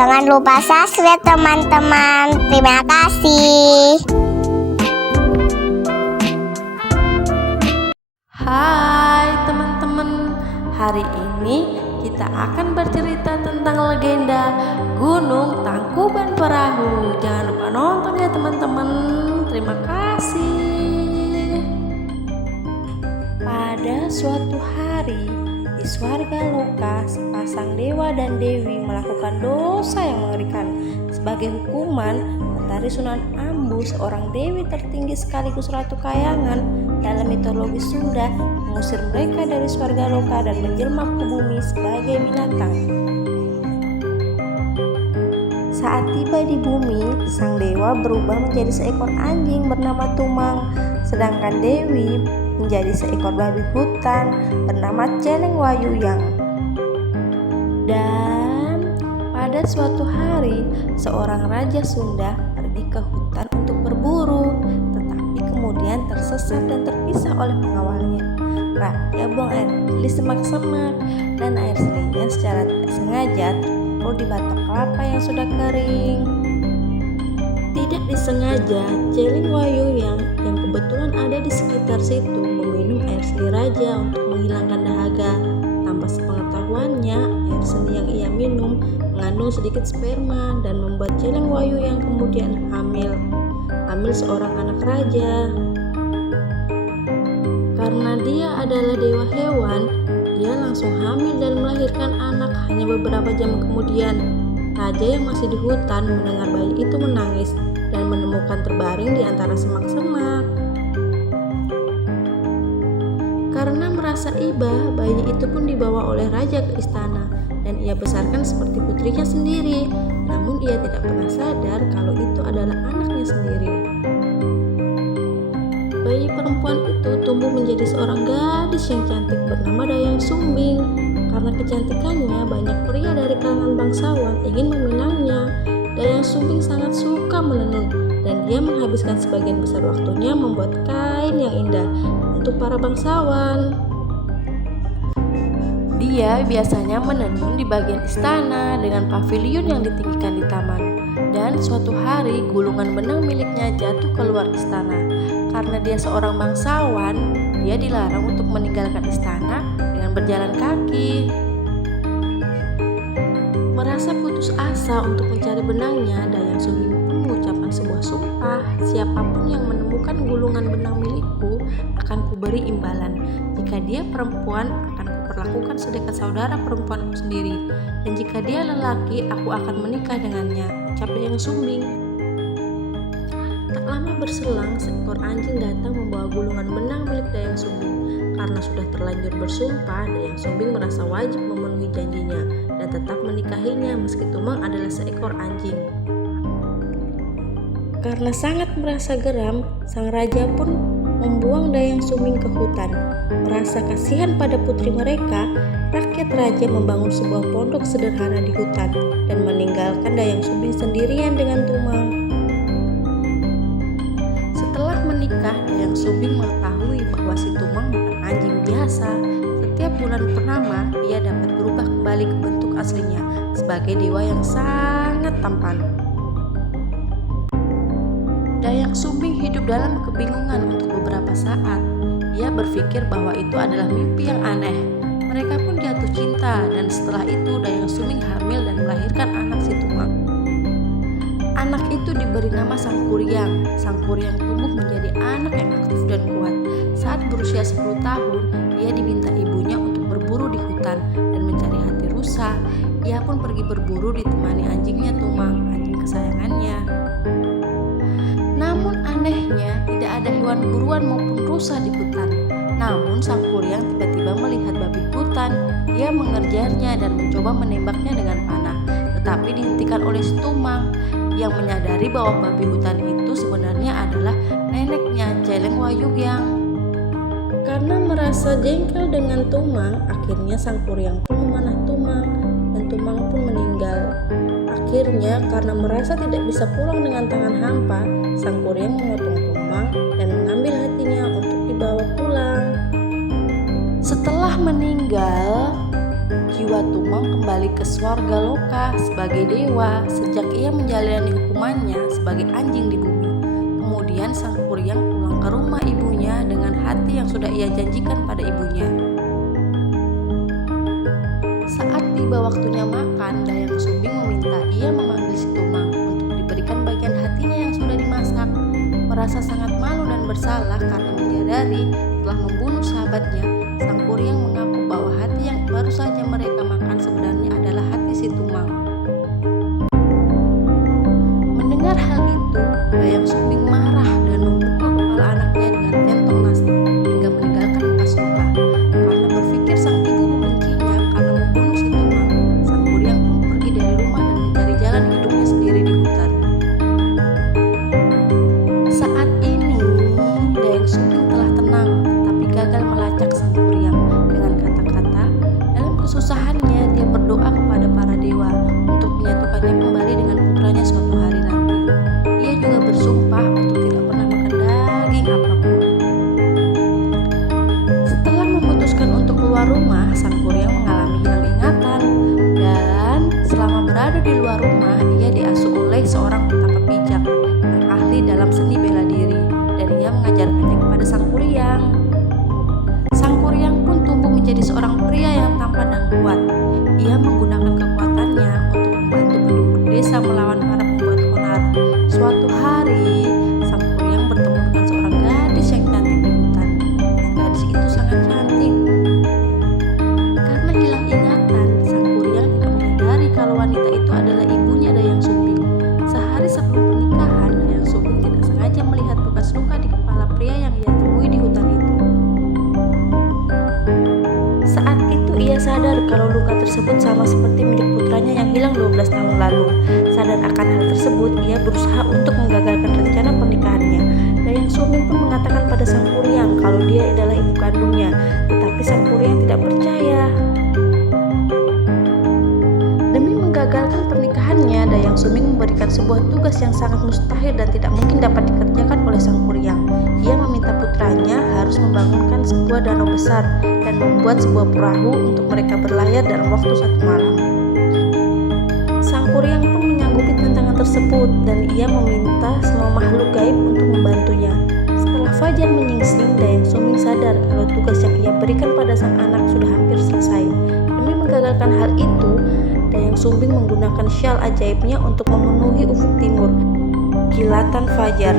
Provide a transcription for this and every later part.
Jangan lupa subscribe teman-teman. Terima kasih. Hai teman-teman, hari ini kita akan bercerita tentang legenda Gunung Tangkuban Perahu. Jangan lupa nonton ya teman-teman. Terima kasih. Pada suatu hari di Swargaloka, sepasang dewa dan dewi melakukan dosa yang mengerikan. Sebagai hukuman, Mentari Sunan Ambu, seorang dewi tertinggi sekaligus ratu kayangan dalam mitologi Sunda, mengusir mereka dari Swargaloka dan menjelma ke bumi sebagai binatang. Saat tiba di bumi, sang dewa berubah menjadi seekor anjing bernama Tumang, sedangkan dewi menjadi seekor babi hutan bernama Celeng Wayuyang. Dan pada suatu hari, seorang raja Sunda pergi ke hutan untuk berburu, tetapi kemudian tersesat dan terpisah oleh pengawalnya. Raja buang air di semak-semak, dan air selinya secara tidak sengaja terkumpul di batok kelapa yang sudah kering. Tidak disengaja, Celeng Wayuyang yang kebetulan ada di sekitar situ meminum air seni raja untuk menghilangkan dahaga. Tanpa sepengetahuannya, air seni yang ia minum mengandung sedikit sperma dan membuat Celeng Wayuyang kemudian hamil seorang anak raja. Karena dia adalah dewa hewan, dia langsung hamil dan melahirkan anak hanya beberapa jam kemudian. Raja yang masih di hutan mendengar bayi itu menangis dan menemukan terbaring di antara semak-semak. Karena merasa iba, bayi itu pun dibawa oleh raja ke istana dan ia besarkan seperti putrinya sendiri. Namun ia tidak pernah sadar kalau itu adalah anaknya sendiri. Bayi perempuan itu tumbuh menjadi seorang gadis yang cantik bernama Dayang Sumbing. Karena kecantikannya, banyak pria dari kalangan bangsawan ingin meminangnya. Dayang Sumbing sangat suka menenun dan dia menghabiskan sebagian besar waktunya membuat kain yang indah untuk para bangsawan. Dia biasanya menenun di bagian istana dengan pavilion yang ditinggikan di taman. Dan suatu hari gulungan benang miliknya jatuh keluar istana. Karena dia seorang bangsawan, dia dilarang untuk meninggalkan istana dengan berjalan kaki. Merasa putus asa untuk mencari benangnya, Dayang Sumbing pun mengucapkan sebuah sumpah, siapapun yang menemukan gulungan benang milikku akan kuberi imbalan. Jika dia perempuan, akan kuperlakukan sedekat saudara perempuanku sendiri, dan jika dia lelaki, aku akan menikah dengannya, ucap Dayang Sumbing. Tak lama berselang, seekor anjing datang membawa gulungan benang milik Dayang Sumbing. Karena sudah terlanjur bersumpah, Dayang Sumbing merasa wajib memenuhi janjinya dan tetap menikahinya meski Tumang adalah seekor anjing. Karena sangat merasa geram, sang raja pun membuang Dayang Sumbing ke hutan. Merasa kasihan pada putri mereka, rakyat raja membangun sebuah pondok sederhana di hutan dan meninggalkan Dayang Sumbing sendirian dengan Tumang. Setelah menikah, Dayang Sumbing mengetahui bahwa si Tumang bukan anjing biasa. Setiap bulan purnama, ia dapat berubah kembali ke bentuk aslinya sebagai dewa yang sangat tampan. Dayang Sumbing hidup dalam kebingungan untuk beberapa saat. Ia berpikir bahwa itu adalah mimpi yang aneh. Mereka pun jatuh cinta dan setelah itu Dayang Sumbing hamil dan melahirkan anak si Tumang. Anak itu diberi nama Sangkuriang. Sangkuriang tumbuh menjadi anak yang aktif dan kuat. Saat berusia 10 tahun, ia diminta ibunya untuk berburu di hutan dan mencari hati rusa. Ia pun pergi berburu ditemani anjingnya Tumang, anjing kesayangannya. Namun anehnya, tidak ada hewan buruan maupun rusa di hutan. Namun Sangkuriang tiba-tiba melihat babi hutan. Dia mengejarnya dan mencoba menembaknya dengan panah, tetapi dihentikan oleh si Tumang yang menyadari bahwa babi hutan itu sebenarnya adalah neneknya Celeng Wayuyang. Karena merasa jengkel dengan Tumang, akhirnya Sangkuriang pun memanah Tumang dan Tumang pun meninggal. Akhirnya karena merasa tidak bisa pulang dengan tangan hampa, Sangkuriang memotong Tumang dan mengambil hatinya untuk dibawa pulang. Setelah meninggal, jiwa Dua Tumang kembali ke Swarga Loka sebagai dewa sejak ia menjalani hukumannya sebagai anjing di bumi. Kemudian Sang Kuryang pulang ke rumah ibunya dengan hati yang sudah ia janjikan pada ibunya. Saat tiba waktunya makan, Dayang Sumbing meminta ia memanggil si Tumang untuk diberikan bagian hatinya yang sudah dimasak. Merasa sangat malu dan bersalah karena menyadari telah membunuh sahabatnya, Sang Kuryang mengaku bahwa hati yang baru saja mereka makan sebenarnya adalah hati si Tumang. Mendengar hal itu, Dayang Sumbing marah dan memukul kepala anaknya dengan centong nasi hingga meninggalkan bekas luka. Karena berpikir sang ibu membencinya karena membunuh si Tumang, Sang Kuryang pun pergi dari rumah dan mencari jalan hidupnya sendiri di hutan. Saat ini, Dayang Sumbing telah tenang, tetapi gagal melacak Sang Kuryang. Dengan kata-kata, dalam kesusahannya dia berdoa kepada para dewa untuk menyatukannya kembali dengan putranya suatu hari nanti. Ia juga bersumpah untuk tidak pernah makan daging apapun. Setelah memutuskan untuk keluar rumah, Sang Kuryang mengalami hilang ingatan, dan selama berada di luar rumah, ia diasuh oleh seorang petapa pijak yang ahli dalam seni bela diri, dan ia mengajarkannya kepada Sang Kuryang. Sang Kuryang pun tumbuh menjadi seorang pria yang tampan dan kuat. Ia menggunakan kekuatannya untuk membantu penduduk desa melawan para pembuat onar. Suatu hari, Sang Kuryang bertemu dengan seorang gadis yang cantik di hutan. Gadis itu sangat cantik. Karena hilang ingatan, Sang Kuryang tidak menyadari kalau wanita itu adalah ibunya Dayang Sumbing. Sehari sebelum pernikahan, Dayang Sumbing tidak sengaja melihat bekas luka di kepala pria yang ia temui di hutan itu. Saat itu ia sadar kalau luka tersebut sama seperti milik putranya yang hilang 12 tahun lalu. Sadar akan hal tersebut, ia berusaha untuk menggagalkan rencana pernikahannya. Dayang Sumbing pun mengatakan pada Sang Kuryang kalau dia adalah ibu kandungnya, tetapi Sang Kuryang tidak percaya. Demi menggagalkan pernikahannya, Dayang Sumbing memberikan sebuah tugas yang sangat mustahil dan tidak mungkin dapat dikerjakan oleh Sang Kuryang. Ia meminta putranya harus membangunkan sebuah danau besar dan membuat sebuah perahu untuk mereka berlayar dalam waktu 1 malam. Sang Kuryang pun menyanggupi tantangan tersebut dan ia meminta semua makhluk gaib untuk membantunya. Setelah fajar menyingsing, Dayang Sumbing sadar kalau tugas yang ia berikan pada sang anak sudah hampir selesai. Demi menggagalkan hal itu, Dayang Sumbing menggunakan syal ajaibnya untuk memenuhi ufuk timur, kilatan fajar.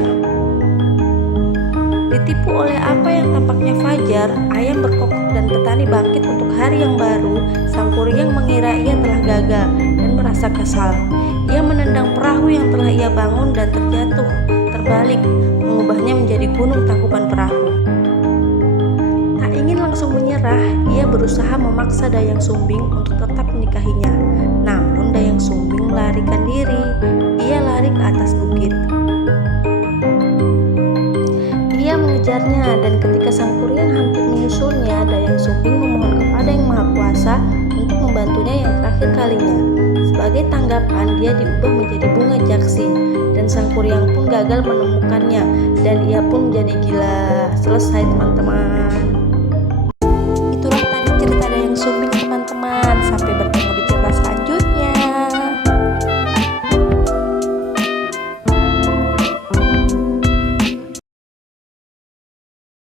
Ditipu oleh apa yang tampaknya fajar, ayam berkokok dan petani bangkit untuk hari yang baru, Sang Kuryang mengira ia telah gagal dan merasa kesal. Ia menendang perahu yang telah ia bangun dan terjatuh, terbalik, mengubahnya menjadi gunung tangkuban perahu. Tak ingin langsung menyerah, ia berusaha memaksa Dayang Sumbing untuk tetap menikahinya. Namun Dayang Sumbing melarikan diri, ia lari ke atas bukit. Ia mengejarnya dan ketika Sang Kuryang hampir menyusulnya, Dayang Sumbing memohon kepada Yang Maha Kuasa untuk membantunya yang terakhir kalinya. Sebagai tanggapan, dia diubah menjadi bunga jaksi dan Sang Kuryang pun gagal menemukannya dan ia pun menjadi gila. Selesai teman-teman.